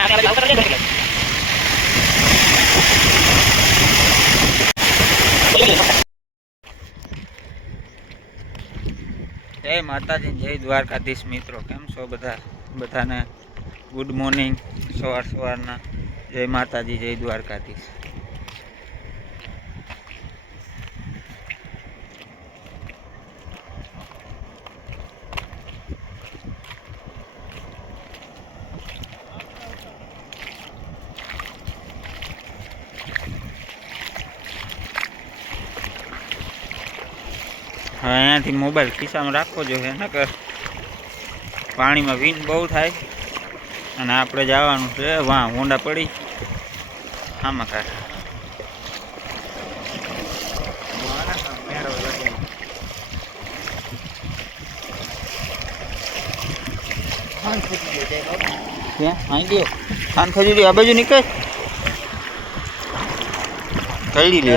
જય માતાજી, જય દ્વારકાધીશ મિત્રો. કેમ છો બધા? બધાને ગુડ મોર્નિંગ સવાર સવારના. જય માતાજી, જય દ્વારકાધીશ. હવે અહીંયાથી મોબાઈલ ખિસ્સામાં રાખવો જોઈએ, નકર પાણીમાં વિન બહુ થાય. અને આપણે જવાનું છે, વાહ હોંડા પડી. આમાં કાઢ ખાન ખજૂરી આ બાજુ નીકળ? કઈ લે?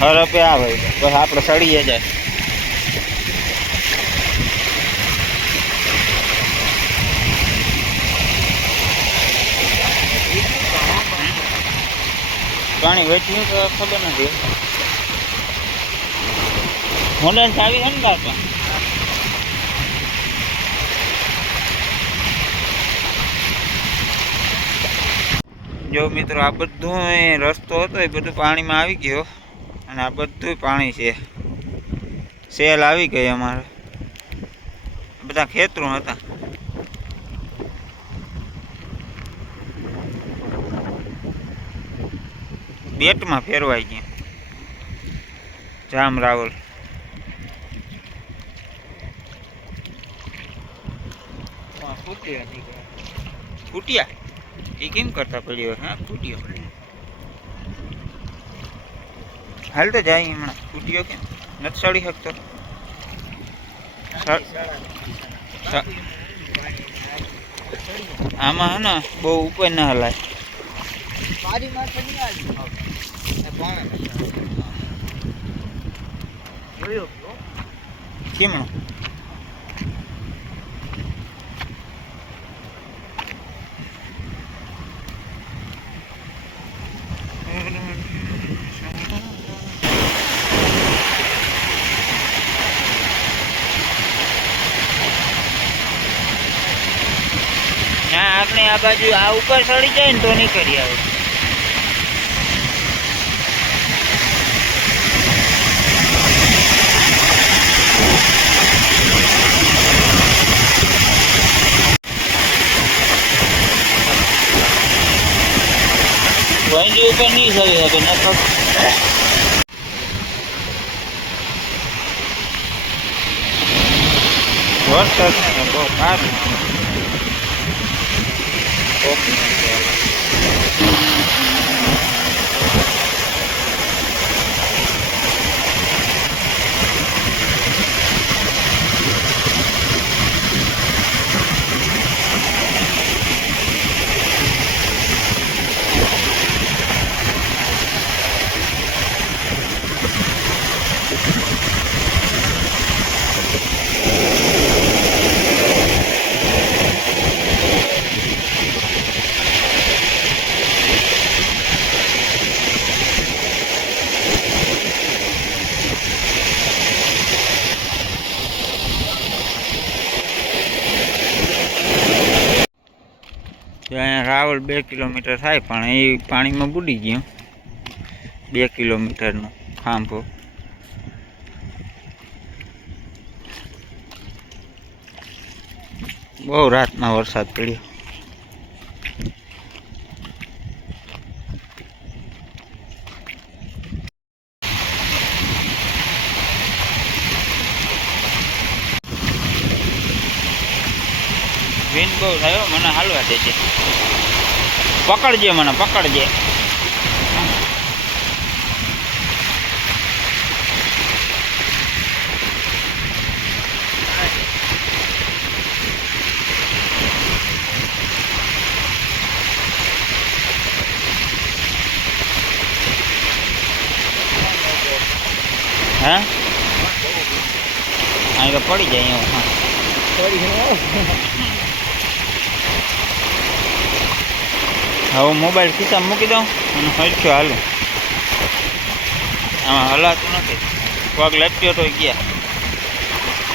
હરપે આવે બસ આપણે સડીએ જાય. પાણી વેચ્યું તો ખબર નથી. મોડલ ચાવી છે ને બાપા? જો મિત્રો આ બધું રસ્તો હતો એ બધું પાણીમાં આવી ગયો. અને આ બધું પાણી છે. સેલ આવી ગઈ અમારે. બધા ખેતરો હતા. બેટમાં ફેરવાઈ ગયા. જામ રાવલ. ફૂટ્યા? એ કેમ કરતા પડ્યો હા ફૂટ્યો હાલ તો જાય હમણાં. ફૂટ્યો કેમ? નથી સડી શકતો આમાં હે ને બહુ ઉપર ના હલાય. કેમણો ના આપણે આ બાજુ આ ઉપર ચડી જાય ને તો નહીં કરી આવે. વંડી નહીં ચડી શકે નેટવર્ક વરસાદ ને બહુ સારું અહીંયા રાવલ બે કિલોમીટર થાય, પણ એ પાણીમાં બુડી ગયું. બે કિલોમીટરનો ખાંભો. બહુ રાતના વરસાદ પડ્યો. ભીન બહુ થયો મને હાલવા દેજે પકડજે મને પકડજે હા અહીં પડી જાય અહીંયા હવે મોબાઈલ ખિસ્સામાં મૂકી દઉં અને હરખ્યો હાલું. આમાં હલાતું નથી. પગ લપટ્યો તો ગયા.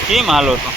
કેમ હાલો તો